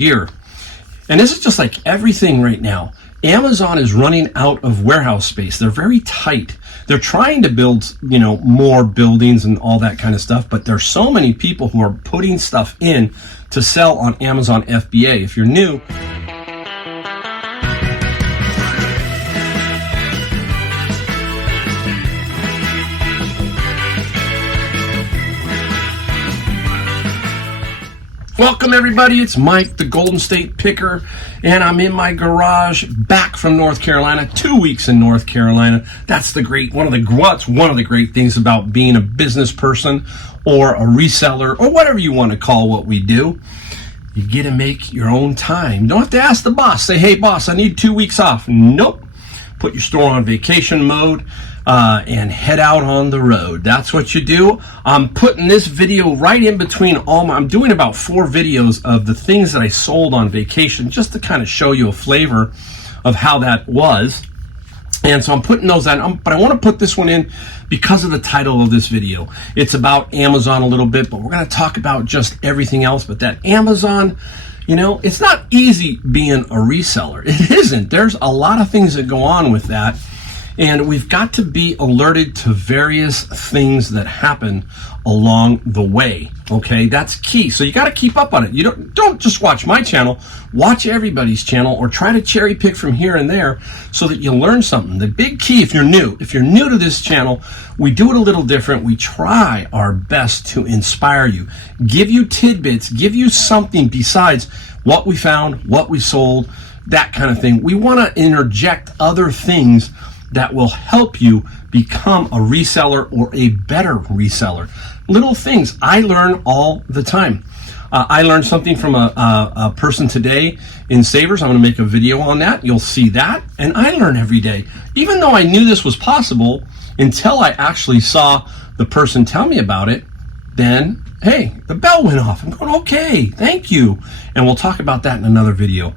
year. And this is just like everything right now. Amazon is running out of warehouse space. They're very tight. They're trying to build, more buildings and all that kind of stuff, but there's so many people who are putting stuff in to sell on Amazon FBA. If you're new, welcome everybody, it's Mike, the Golden State Picker, and I'm in my garage back from North Carolina, 2 weeks in North Carolina. That's one of the great things about being a business person or a reseller or whatever you want to call what we do. You get to make your own time. You don't have to ask the boss, say, hey boss, I need 2 weeks off. Nope. Put your store on vacation mode and head out on the road. That's what you do. I'm putting this video right in between I'm doing about 4 videos of the things that I sold on vacation just to kind of show you a flavor of how that was. And so I'm putting those on, but I want to put this one in because of the title of this video. It's about Amazon a little bit, but we're going to talk about just everything else. But that Amazon, it's not easy being a reseller. It isn't. There's a lot of things that go on with that. And we've got to be alerted to various things that happen along the way. Okay, that's key. So you got to keep up on it. You don't just watch my channel, watch everybody's channel, or try to cherry pick from here and there so that you learn something. The big key, if you're new to this channel, we do it a little different. We try our best to inspire you, give you tidbits, give you something besides what we found, what we sold, that kind of thing. We want to interject other things that will help you become a reseller or a better reseller. Little things I learn all the time. I learned something from a person today in Savers. I'm going to make a video on that. You'll see that. And I learn every day. Even though I knew this was possible until I actually saw the person tell me about it, then, hey, the bell went off. I'm going, okay, thank you. And we'll talk about that in another video.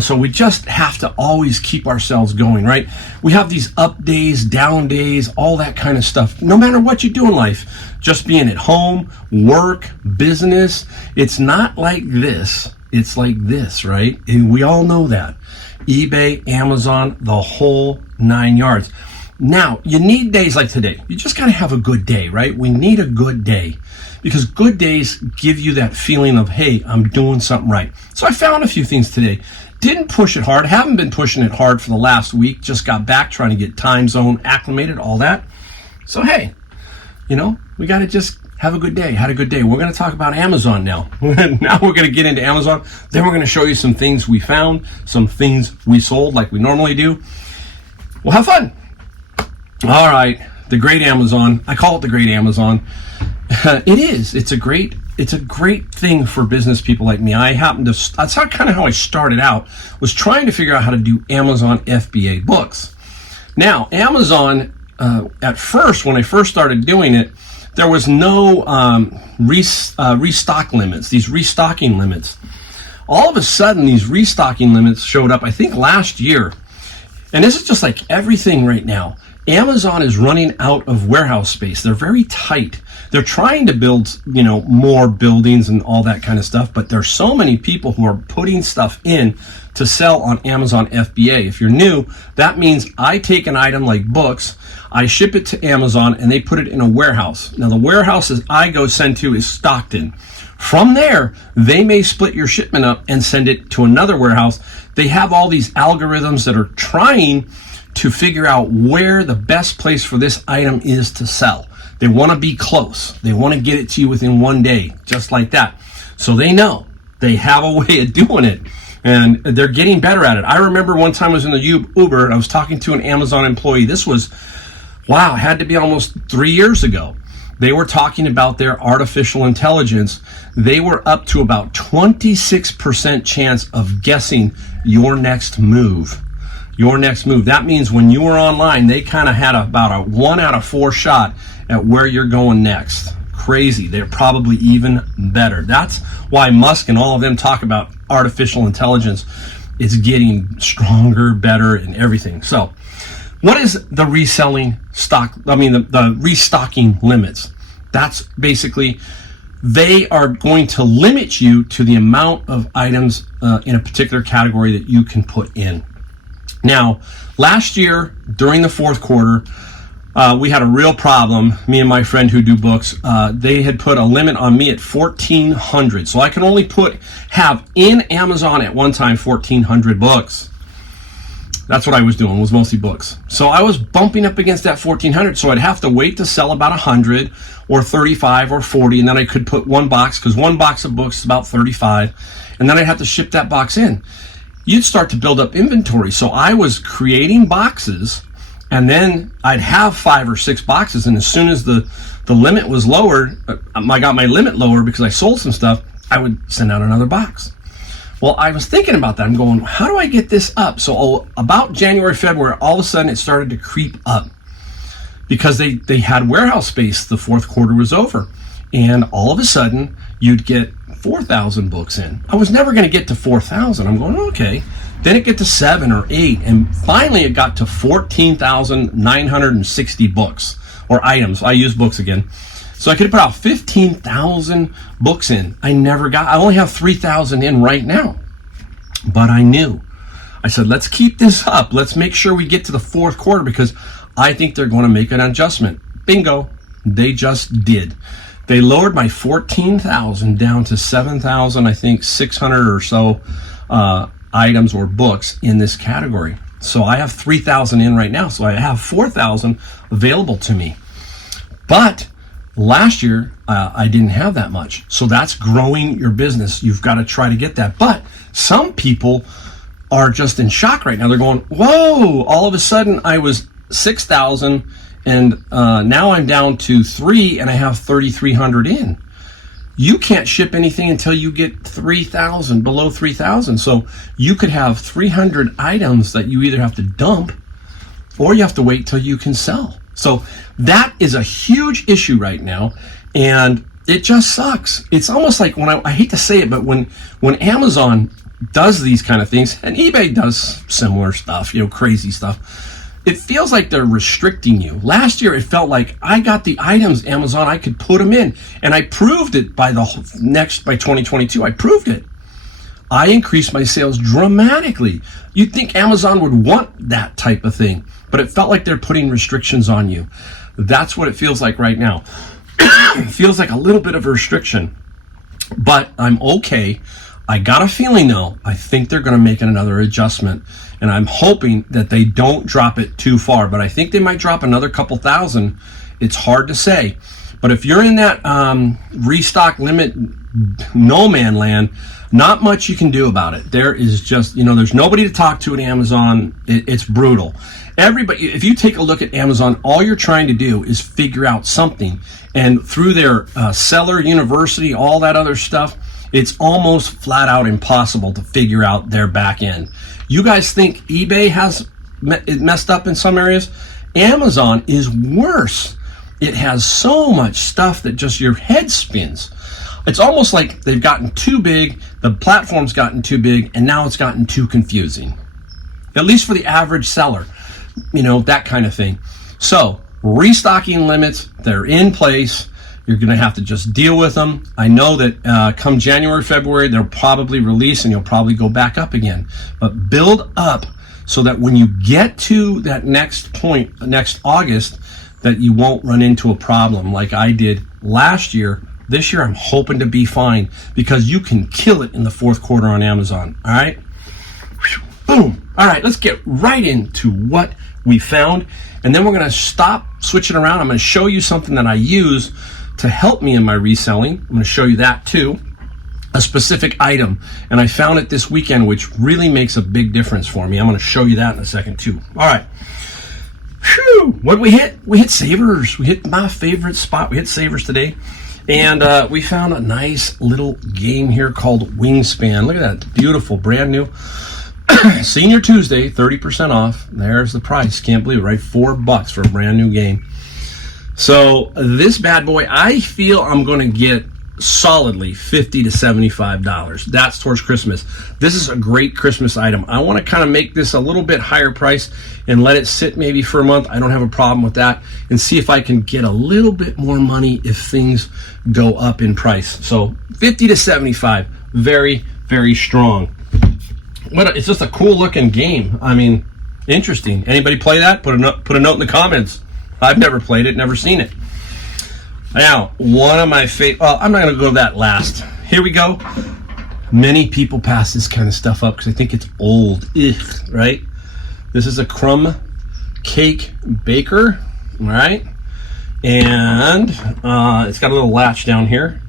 So we just have to always keep ourselves going, right? We have these up days, down days, all that kind of stuff. No matter what you do in life, just being at home, work, business, it's not like this. It's like this, right? And we all know that. eBay, Amazon, the whole 9 yards. Now, you need days like today. You just got to have a good day, right? We need a good day because good days give you that feeling of, hey, I'm doing something right. So I found a few things today. Didn't push it hard. Haven't been pushing it hard for the last week. Just got back trying to get time zone acclimated, all that. So, hey, we got to just have a good day. Had a good day. We're going to talk about Amazon now. Now we're going to get into Amazon. Then we're going to show you some things we found, some things we sold like we normally do. We'll have fun. All right. The great Amazon. I call it the great Amazon. It is. It's a great thing for business people like me. That's kind of how I started out, was trying to figure out how to do Amazon FBA books. Now, Amazon, at first, when I first started doing it, there was no restock limits, these restocking limits. All of a sudden, these restocking limits showed up, I think last year. And this is just like everything right now. Amazon is running out of warehouse space. They're very tight. They're trying to build, more buildings and all that kind of stuff, but there's so many people who are putting stuff in to sell on Amazon FBA. If you're new, that means I take an item like books, I ship it to Amazon, and they put it in a warehouse. Now, the warehouses I go send to is Stockton. From there, they may split your shipment up and send it to another warehouse. They have all these algorithms that are trying to figure out where the best place for this item is to sell. They want to be close. They want to get it to you within 1 day, just like that. So they know. They have a way of doing it, and they're getting better at it. I remember one time I was in the Uber, and I was talking to an Amazon employee. This was, it had to be almost 3 years ago. They were talking about their artificial intelligence. They were up to about 26% chance of guessing your next move. That means when you were online, they kind of had about a 1 out of 4 shot at where you're going next. Crazy. They're probably even better. That's why Musk and all of them talk about artificial intelligence. It's getting stronger, better, and everything. So what is the the restocking limits? That's basically they are going to limit you to the amount of items in a particular category that you can put in. Now, last year during the fourth quarter, we had a real problem. Me and my friend who do books, they had put a limit on me at 1,400. So I could only have in Amazon at one time 1,400 books. That's what I was doing, was mostly books. So I was bumping up against that 1,400. So I'd have to wait to sell about 100 or 35 or 40. And then I could put one box, because one box of books is about 35. And then I'd have to ship that box in. You'd start to build up inventory. So I was creating boxes, and then I'd have 5 or 6 boxes. And as soon as the limit was lowered, I got my limit lower because I sold some stuff, I would send out another box. Well, I was thinking about that. I'm going, how do I get this up? So about January, February, all of a sudden it started to creep up because they had warehouse space. The fourth quarter was over. And all of a sudden you'd get 4,000 books in. I was never going to get to 4,000. I'm going, okay. Then it get to 7 or 8. And finally it got to 14,960 books or items. I use books again. So I could have put out 15,000 books in. I only have 3,000 in right now. But I knew. I said, let's keep this up. Let's make sure we get to the fourth quarter because I think they're going to make an adjustment. Bingo. They just did. They lowered my 14,000 down to 7,000, I think 600 or so items or books in this category. So I have 3,000 in right now. So I have 4,000 available to me. But last year, I didn't have that much. So that's growing your business. You've got to try to get that. But some people are just in shock right now. They're going, whoa, all of a sudden I was 6,000 and now I'm down to 3 and I have 3,300 in. You can't ship anything until you get 3,000, below 3,000. So you could have 300 items that you either have to dump or you have to wait till you can sell. So that is a huge issue right now, and it just sucks. It's almost like when I hate to say it, but when Amazon does these kind of things, and eBay does similar stuff, crazy stuff, it feels like they're restricting you. Last year, it felt like I got the items, Amazon, I could put them in, and I proved it by 2022. I proved it. I increased my sales dramatically. You'd think Amazon would want that type of thing, but it felt like they're putting restrictions on you. That's what it feels like right now. It feels like a little bit of a restriction, but I'm okay. I got a feeling though, I think they're going to make another adjustment, and I'm hoping that they don't drop it too far, but I think they might drop another couple thousand. It's hard to say, but if you're in that restock limit no man land, not much you can do about it. There is just, there's nobody to talk to at Amazon. It's brutal. Everybody, if you take a look at Amazon, all you're trying to do is figure out something. And through their seller university, all that other stuff, it's almost flat out impossible to figure out their back end. You guys think eBay has it messed up in some areas? Amazon is worse. It has so much stuff that just your head spins. It's almost like they've gotten too big, the platform's gotten too big, and now it's gotten too confusing. At least for the average seller, that kind of thing. So, restocking limits, they're in place. You're going to have to just deal with them. I know that come January, February, they'll probably release and you'll probably go back up again. But build up so that when you get to that next point, next August, that you won't run into a problem like I did last year. This year, I'm hoping to be fine because you can kill it in the fourth quarter on Amazon. All right? Boom. All right, let's get right into what we found. And then we're going to stop switching around. I'm going to show you something that I use to help me in my reselling. I'm going to show you that too. A specific item. And I found it this weekend, which really makes a big difference for me. I'm going to show you that in a second too. All right. Whew. What did we hit? We hit Savers. We hit my favorite spot. We hit Savers today. And we found a nice little game here called Wingspan. Look at that. Beautiful. Brand new. Senior Tuesday, 30% off. There's the price. Can't believe it, right? $4 for a brand new game. So this bad boy, I feel I'm going to get solidly $50 to $75. That's towards Christmas. This is a great Christmas item. I want to kind of make this a little bit higher price and let it sit maybe for a month. I don't have a problem with that, and see if I can get a little bit more money if things go up in price. So 50 to 75, very, very strong. But it's just a cool looking game. I mean, interesting. Anybody play that? Put a note in the comments. I've never played it, never seen it. Now, one of my favorite, well, I'm not going to go that last. Here we go. Many people pass this kind of stuff up because I think it's old. Ugh, right? This is a Crumb cake baker, all right? And it's got a little latch down here.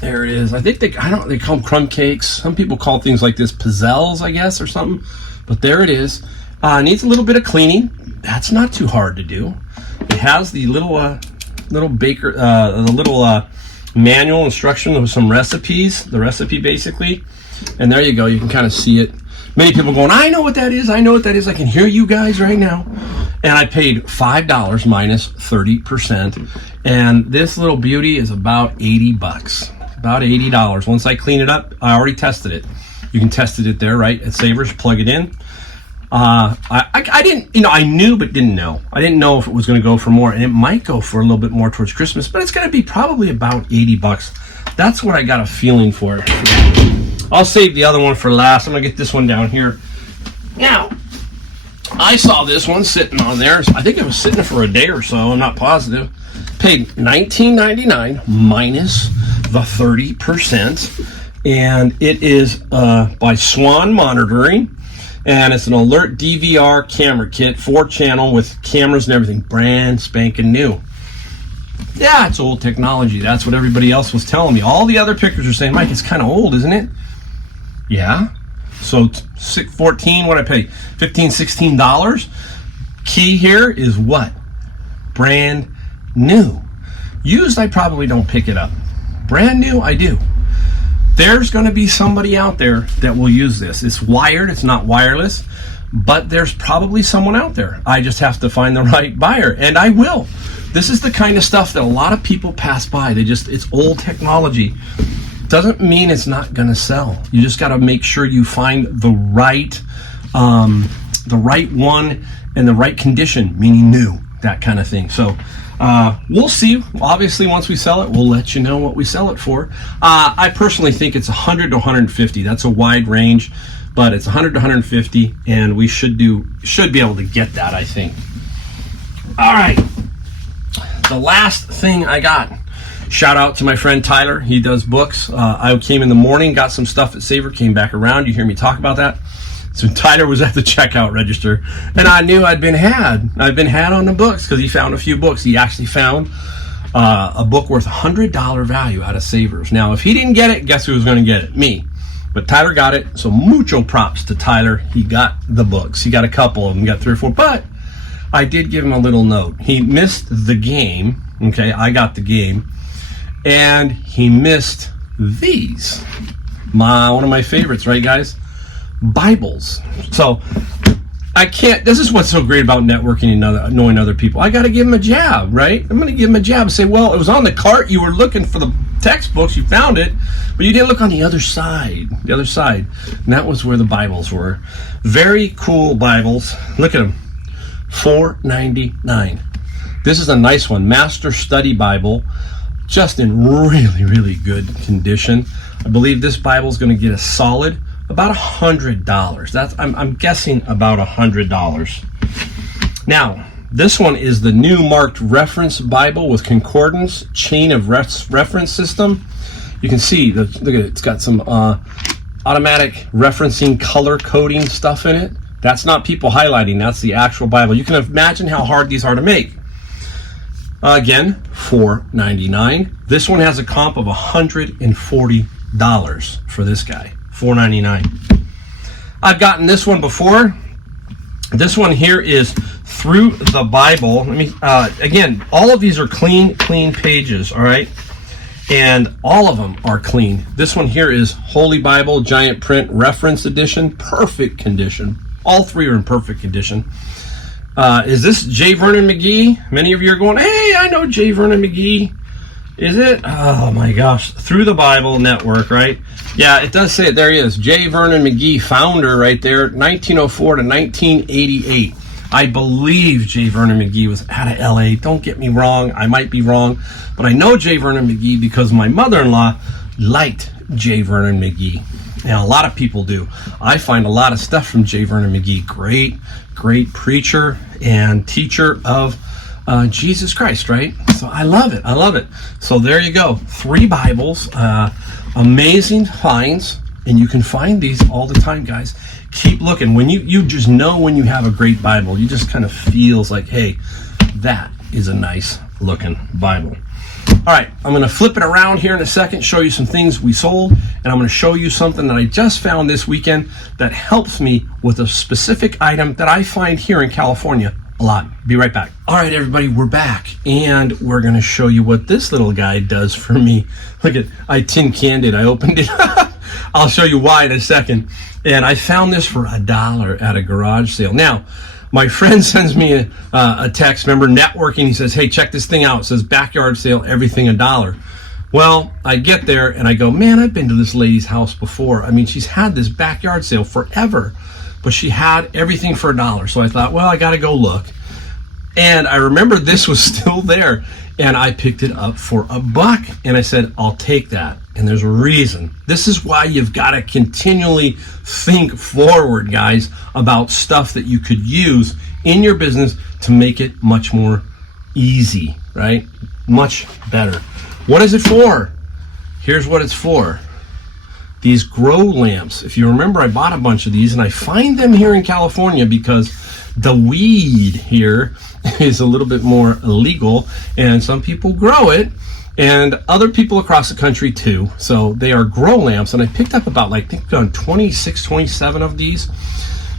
There it is. I think they call them crumb cakes. Some people call things like this pizzelles, I guess, or something. But there it is. Needs a little bit of cleaning. That's not too hard to do. It has the little baker, the little manual instruction with some recipes, the recipe basically. And there you go. You can kind of see it. Many people going, I know what that is. I know what that is. I can hear you guys right now. And I paid $5 minus 30%. And this little beauty is about 80 bucks. About $80. Once I clean it up, I already tested it. You can test it there, right? At Savers, plug it in. I didn't, I knew but didn't know. I didn't know if it was going to go for more, and it might go for a little bit more towards Christmas, but it's going to be probably about 80 bucks. That's what I got a feeling for. I'll save the other one for last. I'm going to get this one down here. Now, I saw this one sitting on there. I think it was sitting for a day or so. I'm not positive. Paid $19.99 minus the 30%, and it is by Swan Monitoring. And it's an alert DVR camera kit, 4-channel with cameras and everything, brand spanking new. Yeah, it's old technology. That's what everybody else was telling me. All the other pickers are saying, Mike, it's kind of old, isn't it? Yeah. So 14, what I pay? $15, $16. Key here is what? Brand new. Used, I probably don't pick it up. Brand new, I do. There's going to be somebody out there that will use this. It's wired, it's not wireless, but there's probably someone out there. I just have to find the right buyer, and I will. This is the kind of stuff that a lot of people pass by. It's old technology. Doesn't mean it's not going to sell. You just got to make sure you find the right one in the right condition, meaning new, that kind of thing. So we'll see. Obviously, once we sell it, we'll let you know what we sell it for. I personally think it's 100 to 150. That's a wide range, but it's 100 to 150, and we should be able to get that, I think. All right. The last thing I got. Shout out to my friend Tyler. He does books. I came in the morning, got some stuff at Saver, came back around. You hear me talk about that? So Tyler was at the checkout register, and I knew I'd been had. I've been had on the books because he found a few books. He actually found a book worth $100 value out of Savers. Now, if he didn't get it, guess who was going to get it? Me. But Tyler got it, so mucho props to Tyler. He got the books. He got a couple of them. He got 3 or 4, but I did give him a little note. He missed the game. Okay, I got the game. And he missed these. One of my favorites, right, guys? Bibles. So I can't, this is what's so great about networking and knowing other people. I got to give him a jab, right? I'm going to give him a jab and say, well, it was on the cart. You were looking for the textbooks. You found it, but you didn't look on the other side. And that was where the Bibles were. Very cool Bibles. Look at them. $4.99. This is a nice one. Master Study Bible. Just in really, really good condition. I believe this Bible is going to get a solid about $100. I'm guessing about $100. Now, this one is the new marked reference Bible with concordance, chain of reference system. You can see, look at it, it's got some automatic referencing color coding stuff in it. That's not people highlighting, that's the actual Bible. You can imagine how hard these are to make. Again, $4.99. This one has a comp of $140 for this guy. $4.99. I've gotten this one before. This one here is Through the Bible. Let me again, all of these are clean pages, all right? And all of them are clean. This one here is Holy Bible Giant Print Reference Edition, perfect condition. All 3 are in perfect condition. Is this J. Vernon McGee? Many of you are going, hey, I know J. Vernon McGee. Is it? Oh my gosh. Through the Bible Network, right? Yeah, it does say it. There he is. J. Vernon McGee, founder right there, 1904 to 1988. I believe J. Vernon McGee was out of LA. Don't get me wrong. I might be wrong. But I know J. Vernon McGee because my mother-in-law liked J. Vernon McGee. And a lot of people do. I find a lot of stuff from J. Vernon McGee. Great preacher and teacher of Jesus Christ, right? So I love it. So there you go. 3 Bibles, amazing finds, and you can find these all the time, guys. Keep looking. When you just know when you have a great Bible, you just kind of feels like, hey, that is a nice looking Bible. All right, I'm going to flip it around here in a second, show you some things we sold, and I'm going to show you something that I just found this weekend that helps me with a specific item that I find here in California a lot. Be right back. All right, everybody, we're back, and we're going to show you what this little guy does for me. Look at, I tin canned it. I opened it. I'll show you why in a second. And I found this for $1 at a garage sale. Now, my friend sends me a text, remember, networking. He says, hey, check this thing out. It says backyard sale, everything $1. Well, I get there and I go, man, I've been to this lady's house before. I mean, she's had this backyard sale forever, but she had everything for $1. So I thought, well, I got to go look. And I remember this was still there, and I picked it up for $1, and I said, I'll take that. And there's a reason. This is why you've got to continually think forward, guys, about stuff that you could use in your business to make it much more easy, right? Much better. What is it for? Here's what it's for. These grow lamps. If you remember, I bought a bunch of these, and I find them here in California because the weed here is a little bit more illegal, and some people grow it, and other people across the country too. So they are grow lamps, and I picked up about, like, I think 26, 27 of these.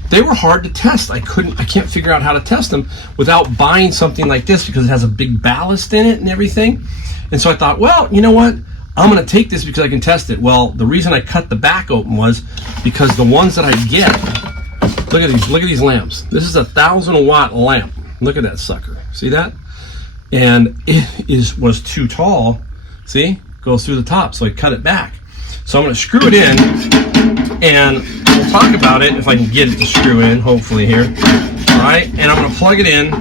They were hard to test. I can't figure out how to test them without buying something like this because it has a big ballast in it and everything. And so I thought, well, you know what? I'm going to take this because I can test it. Well, the reason I cut the back open was because the ones that I get, look at these lamps. This is a 1,000-watt lamp. Look at that sucker. See that? And it was too tall. See? Goes through the top. So I cut it back. So I'm going to screw it in, and we'll talk about it if I can get it to screw in, hopefully here. All right, and I'm going to plug it in.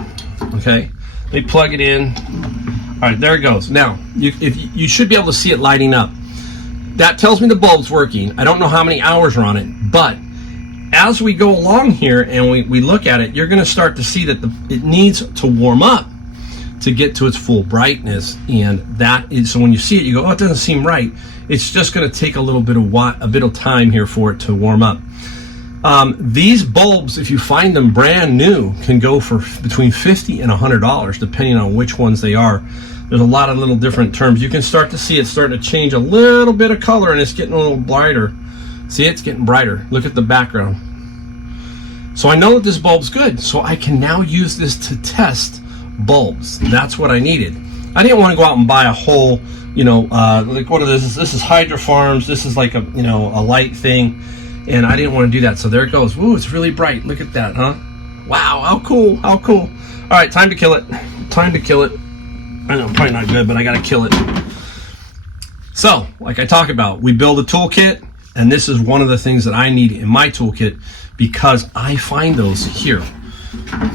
Okay, let me plug it in. All right, there it goes. Now, you should be able to see it lighting up. That tells me the bulb's working. I don't know how many hours are on it, but as we go along here and we look at it, you're going to start to see that it needs to warm up to get to its full brightness. And that is, so when you see it, you go, oh, it doesn't seem right. It's just going to take a bit of time here for it to warm up. These bulbs, if you find them brand new, can go for between $50 and $100, depending on which ones they are. There's a lot of little different terms. You can start to see it starting to change a little bit of color, and it's getting a little brighter. See, it's getting brighter. Look at the background. So I know that this bulb's good, so I can now use this to test bulbs. That's what I needed. I didn't want to go out and buy a whole, like, what is this? This is Hydro Farms. This is like a light thing, and I didn't want to do that. So there it goes. Ooh, it's really bright. Look at that, huh? Wow, how cool, how cool. All right, time to kill it. Time to kill it. I know, probably not good, but I got to kill it. So, like I talk about, we build a toolkit, and this is one of the things that I need in my toolkit because I find those here.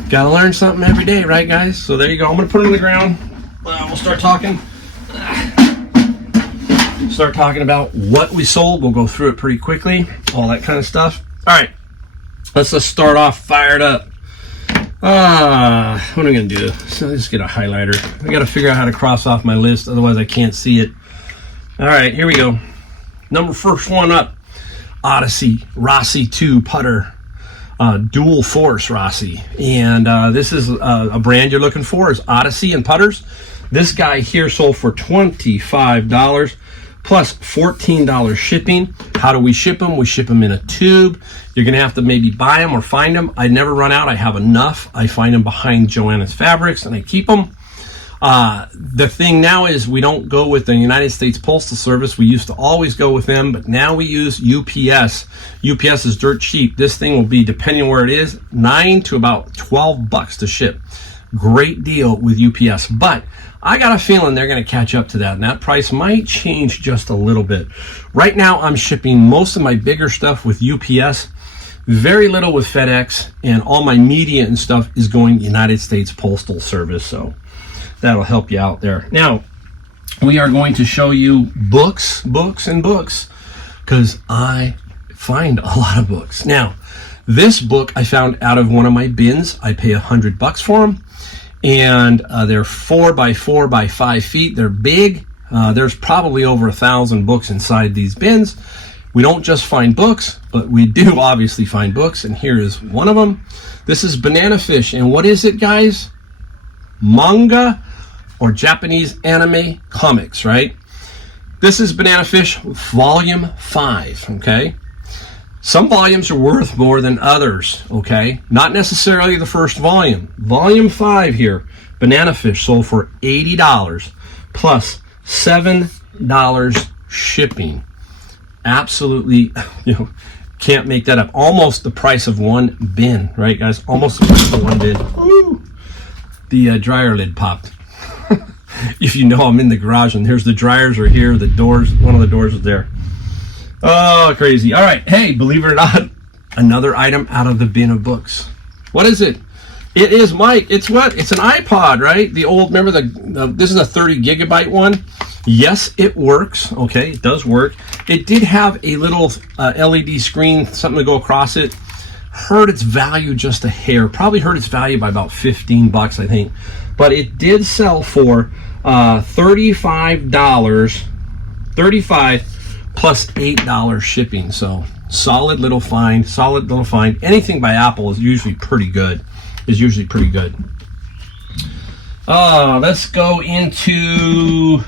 Gotta learn something every day, right, guys? So there you go. I'm gonna put it on the ground. We'll start talking. Start talking about what we sold. We'll go through it pretty quickly, all that kind of stuff. All right, let's just start off fired up. What am I gonna do? So let's get a highlighter. I gotta figure out how to cross off my list, otherwise I can't see it. All right, here we go. First one up, Odyssey Rossi 2 putter, dual force Rossi, and this is a brand you're looking for is Odyssey and putters. This guy here sold for $25 plus $14 shipping. How do we ship them? We ship them in a tube. You're gonna have to maybe buy them or find them. I never run out. I have enough. I find them behind Joanna's Fabrics and I keep them. The thing now is we don't go with the United States Postal Service. We used to always go with them, but now we use UPS. UPS is dirt cheap. This thing will be, depending on where it is, $9 to about $12 to ship. Great deal with UPS, but I got a feeling they're going to catch up to that, and that price might change just a little bit. Right now, I'm shipping most of my bigger stuff with UPS, very little with FedEx, and all my media and stuff is going United States Postal Service, so that'll help you out there. Now, we are going to show you books, because I find a lot of books. Now, this book I found out of one of my bins. I pay $100 for them, and they're 4 by 4 by 5 feet. They're big. There's probably over 1,000 books inside these bins. We don't just find books, but we do obviously find books, and here is one of them. This is Banana Fish, and what is it, guys? Manga or Japanese anime comics, right? This is Banana Fish Volume 5, okay? Some volumes are worth more than others, okay? Not necessarily the first volume. Volume 5 here, Banana Fish, sold for $80 plus $7 shipping. Absolutely, can't make that up. Almost the price of one bin, right, guys? Almost the price of one bin. Woo! The dryer lid popped. If you know, I'm in the garage, and here's the dryers are here. The doors, one of the doors is there. Oh, crazy. All right. Hey, believe it or not, another item out of the bin of books. What is it? It is, Mike. It's what? It's an iPod, right? The old, remember this is a 30 gigabyte one. Yes, it works. Okay, it does work. It did have a little LED screen, something to go across it. Hurt its value just a hair. Probably hurt its value by about $15, I think. But it did sell for $35. 35 plus $8 shipping. So solid little find. Anything by Apple is usually pretty good. Let's go into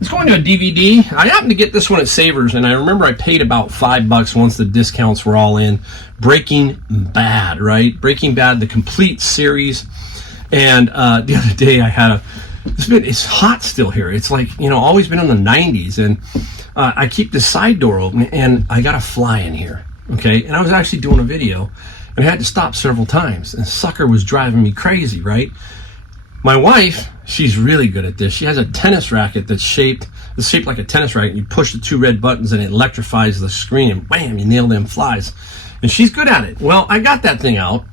a DVD. I happened to get this one at Savers, and I remember I paid about $5 once the discounts were all in. Breaking Bad, right? Breaking Bad, the complete series. And the other day I had it's hot still here. It's like, always been in the 90s, and I keep the side door open, and I got a fly in here, okay? And I was actually doing a video, and I had to stop several times, and sucker was driving me crazy, right? My wife, she's really good at this. She has a tennis racket that's shaped like a tennis racket. You push the 2 red buttons, and it electrifies the screen, and bam, you nail them flies. And she's good at it. Well, I got that thing out,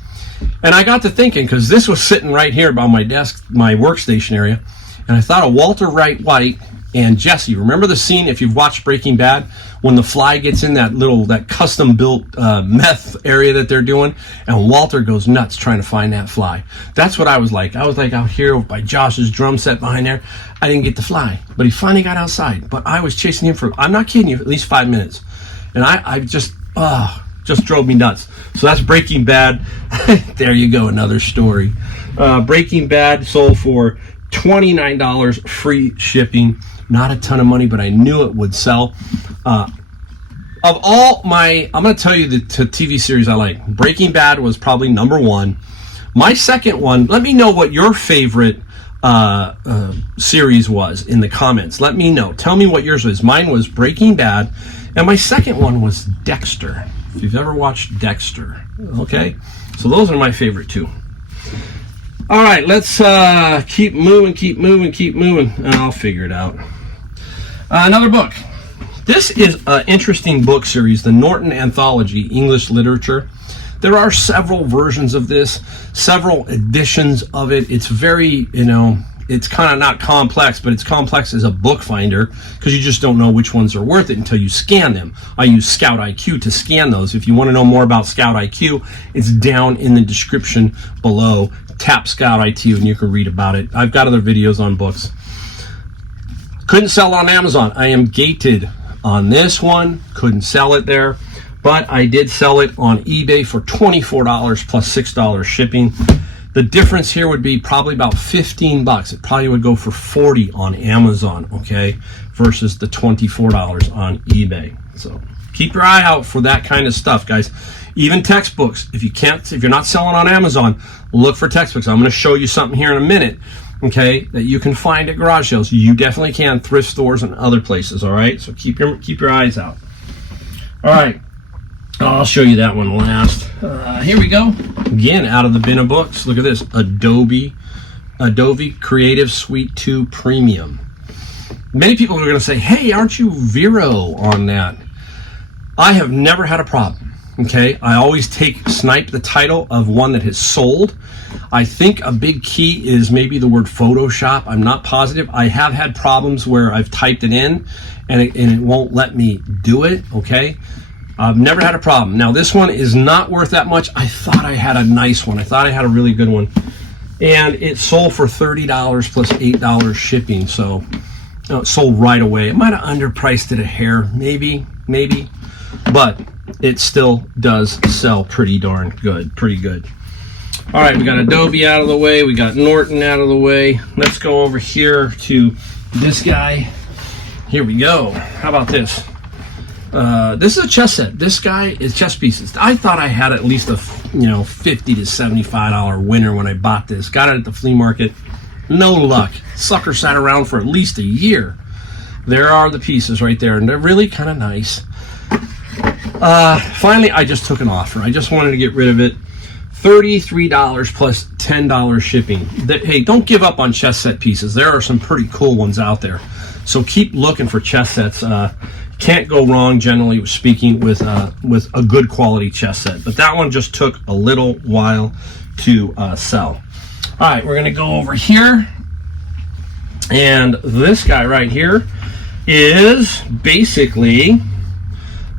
and I got to thinking, because this was sitting right here by my desk, my workstation area, and I thought of Walter White and Jesse. Remember the scene, if you've watched Breaking Bad, when the fly gets in that custom built meth area that they're doing, and Walter goes nuts trying to find that fly. That's what I was like. I was like out here by Josh's drum set behind there. I didn't get the fly, but he finally got outside. But I was chasing him for, I'm not kidding you, at least 5 minutes. And I just drove me nuts. So that's Breaking Bad. There you go, another story. Breaking Bad sold for $29, free shipping. Not a ton of money, but I knew it would sell. Of all I'm going to tell you the TV series I like. Breaking Bad was probably number 1. My second one, let me know what your favorite series was in the comments. Let me know. Tell me what yours was. Mine was Breaking Bad, and my second one was Dexter. If you've ever watched Dexter, okay? So those are my favorite two. All right, let's keep moving. I'll figure it out. Another book. This is an interesting book series, the Norton Anthology, English Literature. There are several versions of this, several editions of it. It's very, it's kind of not complex, but it's complex as a book finder because you just don't know which ones are worth it until you scan them. I use Scout IQ to scan those. If you want to know more about Scout IQ, it's down in the description below. Tap Scout IQ and you can read about it. I've got other videos on books. Couldn't sell on Amazon. I am gated on this one. Couldn't sell it there. But I did sell it on eBay for $24 plus $6 shipping. The difference here would be probably about $15. It probably would go for $40 on Amazon, okay, versus the $24 on eBay. So keep your eye out for that kind of stuff, guys. Even textbooks. If you're not selling on Amazon, look for textbooks. I'm going to show you something here in a minute, okay, that you can find at garage sales. You definitely can, thrift stores and other places, all right? So keep your eyes out. All right. I'll show you that one last. Here we go. Again, out of the bin of books. Look at this. Adobe Creative Suite 2 Premium. Many people are going to say, hey, aren't you Vero on that? I have never had a problem. Okay, I always snipe the title of one that has sold. I think a big key is maybe the word Photoshop. I'm not positive. I have had problems where I've typed it in and it won't let me do it. Okay, I've never had a problem. Now this one is not worth that much. I thought I had a nice one. I thought I had a really good one, and it sold for $30 plus $8 shipping. So it sold right away. It might have underpriced it a hair, maybe, but it still does sell pretty darn good, pretty good. All right, we got Adobe out of the way. We got Norton out of the way. Let's go over here to this guy. Here we go. How about this? This is a chess set. This guy is chess pieces. I thought I had at least a $50 to $75 winner when I bought this. Got it at the flea market. No luck. Sucker sat around for at least a year. There are the pieces right there, and they're really kind of nice. Finally, I just took an offer. I just wanted to get rid of it. $33 plus $10 shipping. Hey, don't give up on chess set pieces. There are some pretty cool ones out there. So keep looking for chess sets. Can't go wrong, generally speaking, with a good quality chess set. But that one just took a little while to sell. All right, we're going to go over here. And this guy right here is basically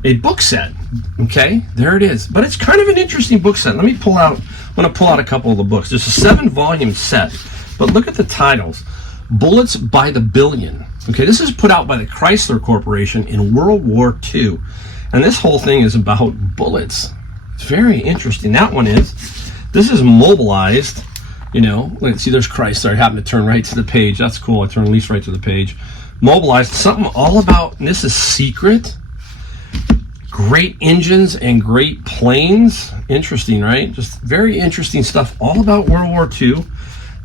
a book set. Okay, there it is. But it's kind of an interesting book set. Let me pull out, I'm going to pull out a couple of the books. There's a 7-volume set, but look at the titles. Bullets by the Billion. Okay, this is put out by the Chrysler Corporation in World War II. And this whole thing is about bullets. It's very interesting. That one is. This is mobilized. Let's see, there's Chrysler. I happen to turn right to the page. That's cool. I turn at least right to the page. Mobilized. Something all about, and this is secret. Great engines and great planes. Interesting, right? Just very interesting stuff all about World War II.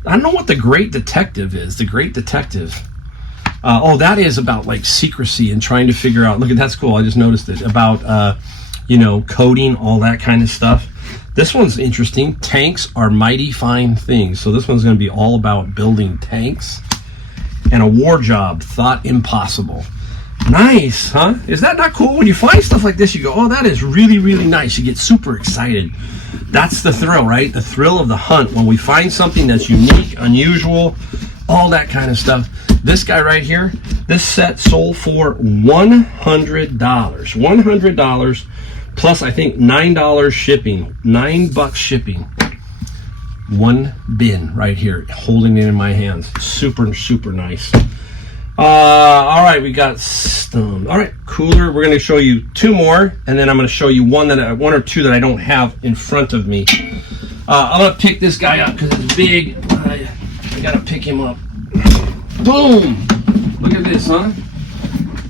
I don't know what the Great Detective is. The Great Detective. That is about like secrecy and trying to figure out. Look, that's cool. I just noticed it. About, coding, all that kind of stuff. This one's interesting. Tanks are mighty fine things. So this one's going to be all about building tanks. And a war job thought impossible. Nice, huh? Is that not cool? When you find stuff like this, you go, oh, that is really, really nice. You get super excited. That's the thrill, right? The thrill of the hunt. When we find something that's unique, unusual, all that kind of stuff. This guy right here, this set sold for $100. $100 plus, I think, $9 shipping. $9 shipping. One bin right here, holding it in my hands. Super, super nice. All right, we got all right, cooler. We're going to show you two more, and then I'm going to show you one or two that I don't have in front of me. I'm going to pick this guy up because it's big. I got to pick him up. Boom! Look at this, huh?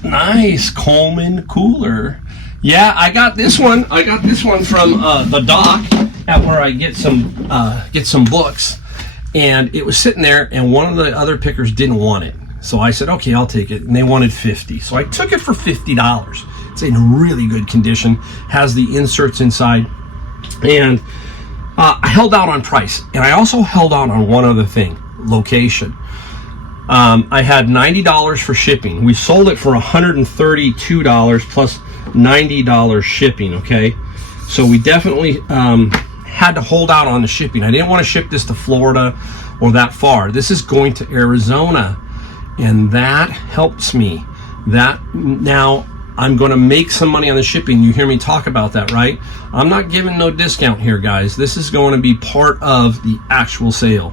Nice Coleman cooler. Yeah, I got this one. I got this one from the dock at where I get some books, and it was sitting there, and one of the other pickers didn't want it. So I said, okay, I'll take it. And they wanted $50. So I took it for $50. It's in really good condition. Has the inserts inside. And I held out on price. And I also held out on one other thing, location. I had $90 for shipping. We sold it for $132 plus $90 shipping, okay? So we definitely had to hold out on the shipping. I didn't want to ship this to Florida or that far. This is going to Arizona. And that helps me. Now I'm going to make some money on the shipping. You hear me talk about that, right? I'm not giving no discount here, guys. This is going to be part of the actual sale.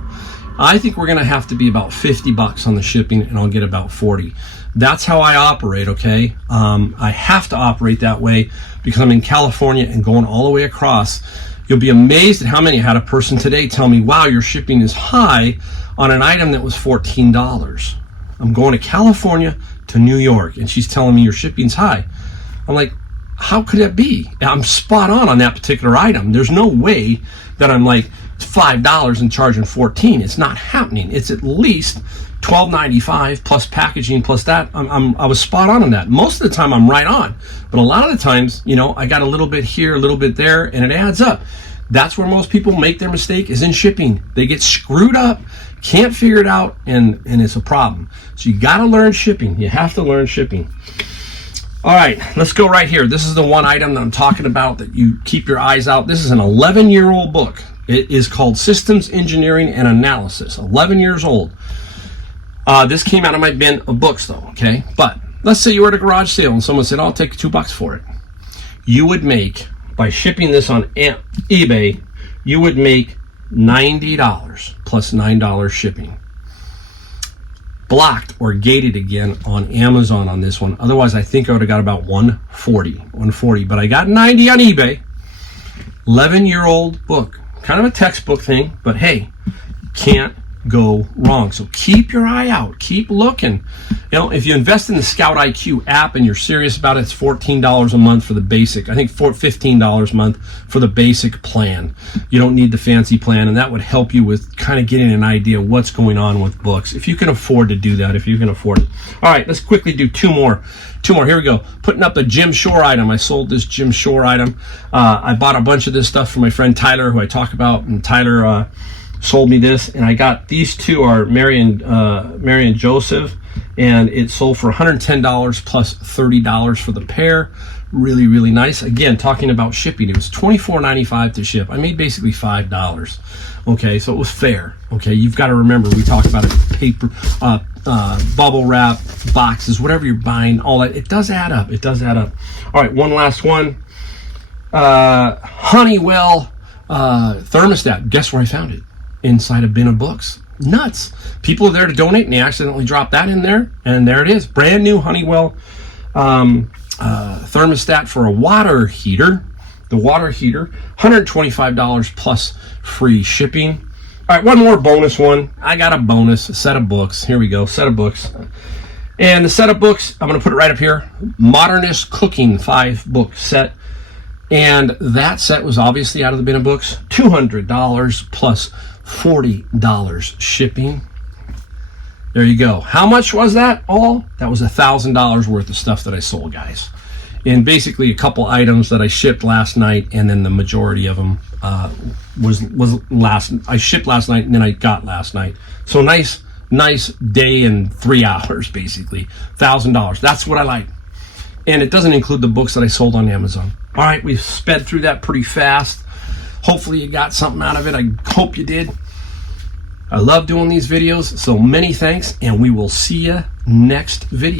I think we're going to have to be about $50 on the shipping, and I'll get about 40. That's how I operate, okay? I have to operate that way because I'm in California and going all the way across. You'll be amazed at how many. I had a person today tell me, wow, your shipping is high on an item that was $14. I'm going to California to New York, and she's telling me your shipping's high. I'm like, how could that be? I'm spot on that particular item. There's no way that I'm like $5 and charging $14. It's not happening. It's at least $12.95 plus packaging plus that. I was spot on that. Most of the time I'm right on, but a lot of the times, you know, I got a little bit here, a little bit there, and it adds up. That's where most people make their mistake, is in shipping. They get screwed up, can't figure it out, and it's a problem. So you got to learn shipping. You have to learn shipping. All right, let's go right here. This is the one item that I'm talking about that you keep your eyes out. This is an 11-year-old book. It is called Systems Engineering and Analysis. 11 years old. This came out of my bin of books, though, okay? But let's say you were at a garage sale and someone said, "I'll take $2 for it." You would make, by shipping this on eBay, you would make $90 plus $9 shipping. Blocked or gated again on Amazon on this one. Otherwise, I think I would have got about $140, but I got $90 on eBay. 11-year-old book. Kind of a textbook thing, but hey, can't go wrong. So keep your eye out, keep looking. You know, if you invest in the Scout IQ app and you're serious about it, it's $14 a month for the basic. I think $15 a month for the basic plan. You don't need the fancy plan, and that would help you with kind of getting an idea of what's going on with books, if you can afford to do that, if you can afford it. All right, let's quickly do two more. Here we go. Putting up a Jim Shore item. I sold this Jim Shore item. I bought a bunch of this stuff from my friend Tyler, who I talk about, and Tyler sold me this, and I got these two are Mary and Joseph, and it sold for $110 plus $30 for the pair. Really, really nice. Again, talking about shipping, it was $24.95 to ship. I made basically $5. Okay, so it was fair. Okay, you've got to remember, we talked about it, paper, bubble wrap, boxes, whatever you're buying, all that. It does add up. It does add up. All right, one last one. Honeywell thermostat. Guess where I found it? Inside a bin of books. Nuts. People are there to donate, and they accidentally drop that in there, and there it is. Brand new Honeywell thermostat for a water heater. The water heater, $125 plus free shipping. All right, one more bonus one. I got a bonus, a set of books. Here we go, set of books. And the set of books, I'm going to put it right up here. Modernist Cooking 5-book set. And that set was obviously out of the bin of books. $200 plus $40 shipping. There you go. How much was that all? That was $1,000 worth of stuff that I sold, guys. And basically a couple items that I shipped last night, and then the majority of them I shipped last night and then I got last night. So nice day and 3 hours, basically. $1,000. That's what I like. And it doesn't include the books that I sold on Amazon. All right, we've sped through that pretty fast. Hopefully you got something out of it. I hope you did. I love doing these videos, so many thanks, and we will see you next video.